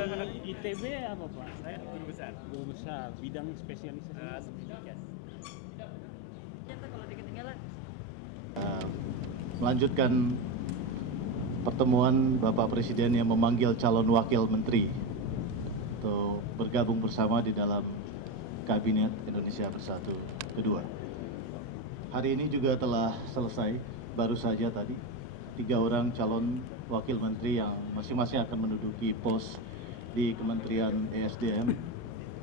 ITB apa Pak? Saya guru besar. Guru besar, bidang spesialisasi. Yes. Kalau ketinggalan. Melanjutkan pertemuan Bapak Presiden yang memanggil calon wakil menteri untuk bergabung bersama di dalam Kabinet Indonesia Bersatu kedua. Hari ini juga telah selesai, baru saja tadi, 3 orang calon wakil menteri yang masing-masing akan menduduki pos di Kementerian ESDM,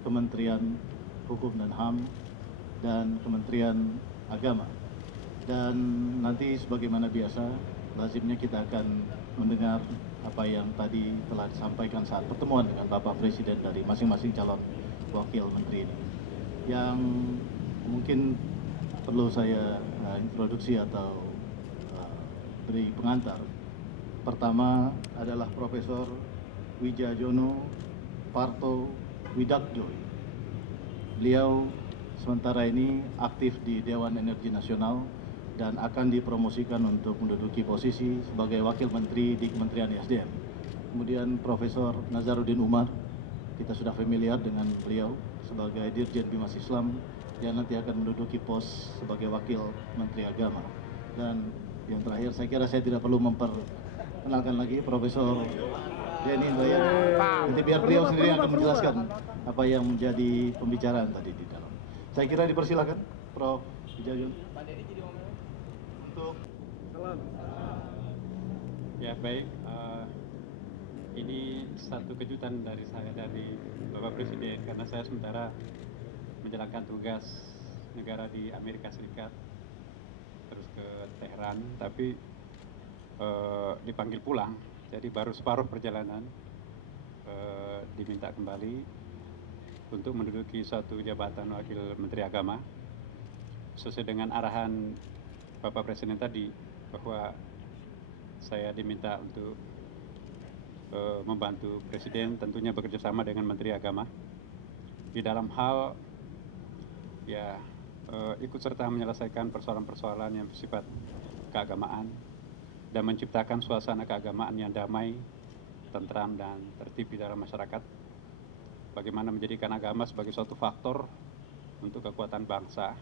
Kementerian Hukum dan HAM, dan Kementerian Agama. Dan nanti sebagaimana biasa, lazimnya kita akan mendengar apa yang tadi telah disampaikan saat pertemuan dengan Bapak Presiden dari masing-masing calon wakil menteri ini. Yang mungkin perlu saya introduksi atau beri pengantar. Pertama adalah Profesor Wijajono Parto Widakdo. Beliau sementara ini aktif di Dewan Energi Nasional dan akan dipromosikan untuk menduduki posisi sebagai Wakil Menteri di Kementerian ESDM. Kemudian Profesor Nazarudin Umar, kita sudah familiar dengan beliau sebagai Dirjen Bimas Islam yang nanti akan menduduki pos sebagai Wakil Menteri Agama. Dan yang terakhir, saya kira saya tidak perlu memperkenalkan lagi Profesor Denny Indrayana. Nanti biar beliau sendiri akan menjelaskan apa yang menjadi pembicaraan tadi di dalam. Saya kira dipersilakan, Prof. Wijajono. Untuk Salam. Ya baik, ini satu kejutan dari saya dari Bapak Presiden karena saya sementara menjalankan tugas negara di Amerika Serikat terus ke Teheran, tapi dipanggil pulang, jadi baru separuh perjalanan diminta kembali untuk menduduki suatu jabatan Wakil Menteri Agama sesuai dengan arahan Bapak Presiden tadi bahwa saya diminta untuk membantu Presiden, tentunya bekerja sama dengan Menteri Agama di dalam hal ya ikut serta menyelesaikan persoalan-persoalan yang bersifat keagamaan dan menciptakan suasana keagamaan yang damai, tentram dan tertib di dalam masyarakat. Bagaimana menjadikan agama sebagai suatu faktor untuk kekuatan bangsa,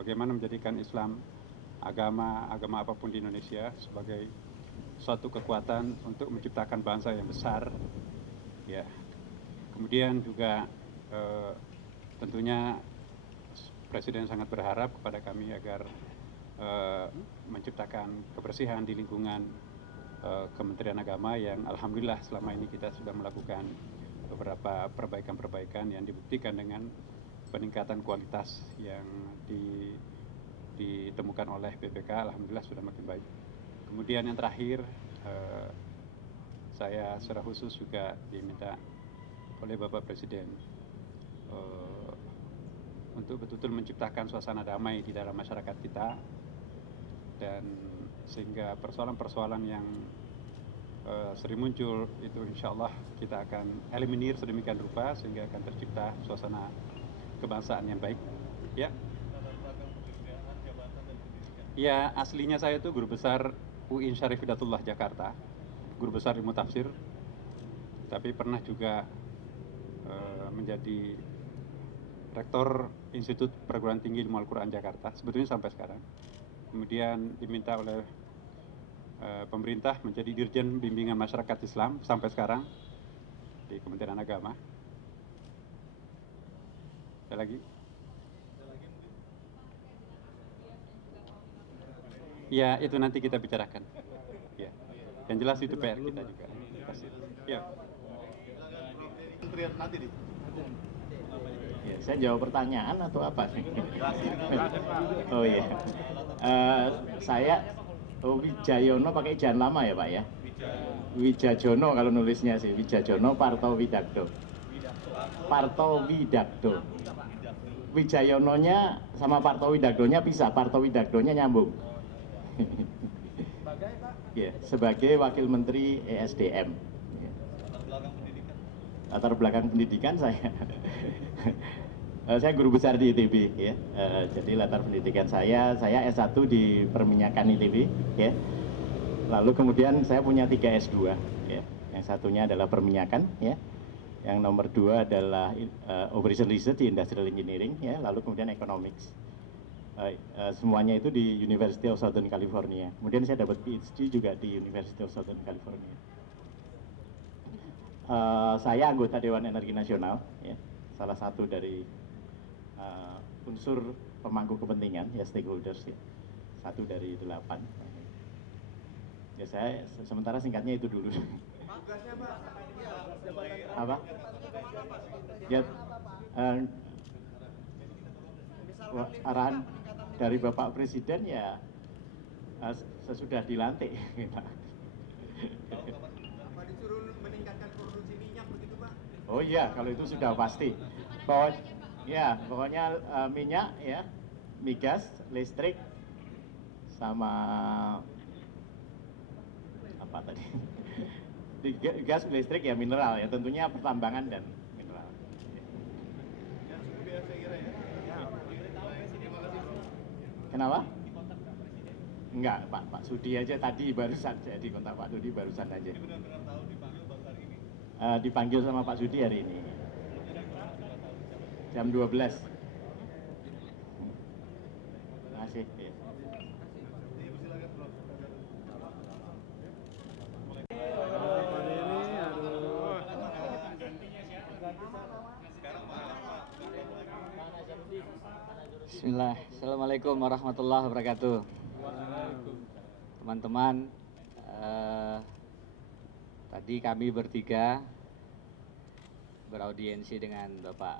bagaimana menjadikan Islam agama apapun di Indonesia sebagai suatu kekuatan untuk menciptakan bangsa yang besar, ya. Kemudian juga tentunya Presiden sangat berharap kepada kami agar menciptakan kebersihan di lingkungan Kementerian Agama yang alhamdulillah selama ini kita sudah melakukan beberapa perbaikan-perbaikan yang dibuktikan dengan peningkatan kualitas yang ditemukan oleh BPK, alhamdulillah sudah makin baik. Kemudian yang terakhir, saya secara khusus juga diminta oleh Bapak Presiden untuk betul-betul menciptakan suasana damai di dalam masyarakat kita, dan sehingga persoalan-persoalan yang sering muncul itu insya Allah kita akan eliminir sedemikian rupa sehingga akan tercipta suasana kebangsaan yang baik. Ya. Ya, aslinya saya itu guru besar UIN Syarif Hidayatullah Jakarta, guru besar ilmu tafsir, tapi pernah juga menjadi rektor Institut Perguruan Tinggi Ilmu Al-Quran Jakarta, sebetulnya sampai sekarang. Kemudian diminta oleh pemerintah menjadi Dirjen Bimbingan Masyarakat Islam sampai sekarang di Kementerian Agama. Ada lagi? Ya, itu nanti kita bicarakan. Ya. Yang jelas itu PR kita juga. Ya. Kementerian nanti nih. Ya, saya jawab pertanyaan atau apa sih? Oh iya. Saya Wijayono pakai jangan lama ya Pak ya? Wijajono kalau nulisnya sih, Wijajono Parto Widakdo. Parto Widakdo. Wijayononya sama Parto Widakdonya bisa, Parto Widakdonya nyambung. Ya, sebagai Wakil Menteri ESDM. Latar belakang pendidikan saya saya guru besar di ITB ya. Jadi latar pendidikan saya S1 di perminyakan ITB ya. Lalu kemudian saya punya 3 S2 ya. Yang satunya adalah perminyakan ya. Yang nomor 2 adalah Operation Research di Industrial Engineering, ya, lalu kemudian Economics. Semuanya itu di University of Southern California. Kemudian saya dapat PhD juga di University of Southern California. Saya anggota Dewan Energi Nasional, ya, salah satu dari unsur pemangku kepentingan, ya, stakeholders, ya, 1 dari 8. Ya, saya sementara singkatnya itu dulu. Apa? Ya, arahan dari Bapak Presiden ya sesudah dilantik. Pak disuruh meningkatkan produksi minyak begitu Pak? Oh iya, kalau itu sudah pasti. Pokoknya minyak, ya, migas, listrik, sama apa tadi? Gas, listrik, ya, mineral, ya, tentunya pertambangan dan mineral. Kenapa? Enggak, Pak Sudi aja tadi barusan, saya di kontak Pak Sudi barusan aja. Dipanggil sama Pak Sudi hari ini. Jam 12. Terima kasih. Ya. Bismillah. Assalamualaikum warahmatullahi wabarakatuh. Teman-teman, tadi kami bertiga beraudiensi dengan Bapak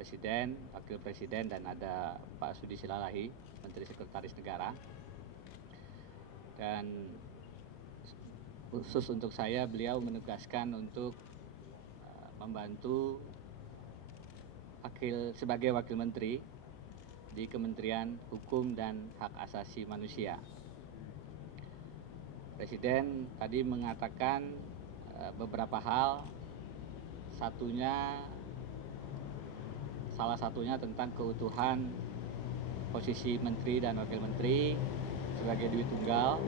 Presiden, Wakil Presiden, dan ada Pak Sudi Silalahi, Menteri Sekretaris Negara. Dan khusus untuk saya, beliau menugaskan untuk membantu sebagai Wakil Menteri di Kementerian Hukum dan Hak Asasi Manusia. Presiden tadi mengatakan beberapa hal, salah satunya tentang keutuhan posisi Menteri dan Wakil Menteri sebagai duit tunggal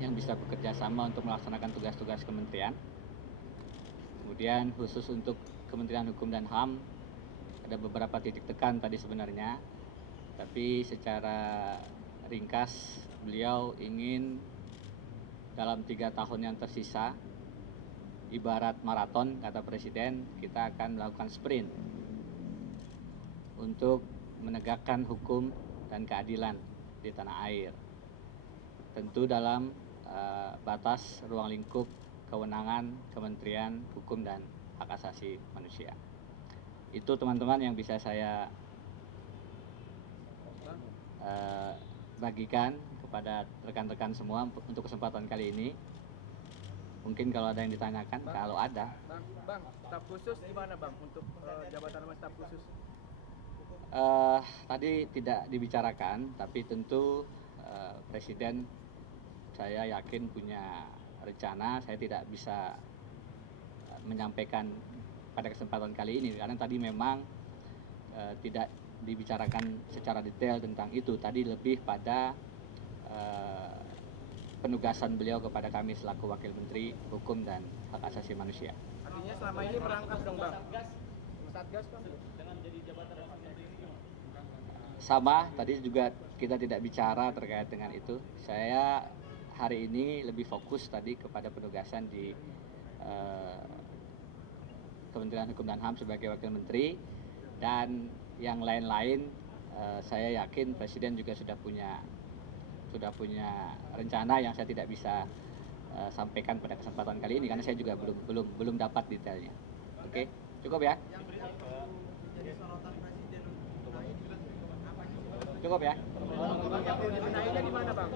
yang bisa bekerja sama untuk melaksanakan tugas-tugas kementerian. Kemudian khusus untuk Kementerian Hukum dan HAM, ada beberapa titik tekan tadi sebenarnya, tapi secara ringkas beliau ingin dalam 3 tahun yang tersisa, ibarat maraton kata Presiden, kita akan melakukan sprint untuk menegakkan hukum dan keadilan di tanah air. Tentu dalam batas ruang lingkup kewenangan Kementerian Hukum dan Hak Asasi Manusia. Itu teman-teman yang bisa saya bagikan kepada rekan-rekan semua untuk kesempatan kali ini. Mungkin kalau ada yang ditanyakan, kalau ada. Bang, staf khusus gimana Bang untuk jabatan staf khusus? Tadi tidak dibicarakan, tapi tentu Presiden saya yakin punya rencana. Saya tidak bisa menyampaikan pada kesempatan kali ini karena tadi memang tidak dibicarakan secara detail tentang itu. Tadi lebih pada penugasan beliau kepada kami selaku Wakil Menteri Hukum dan Hak Asasi Manusia. Artinya selama ini merangkap dong Bang? Satgas Bang? Sama, tadi juga kita tidak bicara terkait dengan itu. Saya hari ini lebih fokus tadi kepada penugasan di Kementerian Hukum dan HAM sebagai Wakil Menteri, dan yang lain-lain saya yakin Presiden juga sudah punya rencana yang saya tidak bisa sampaikan pada kesempatan kali ini karena saya juga belum dapat detailnya. Oke, cukup ya? Cukup ya? Yang dibenahinya di mana Bang?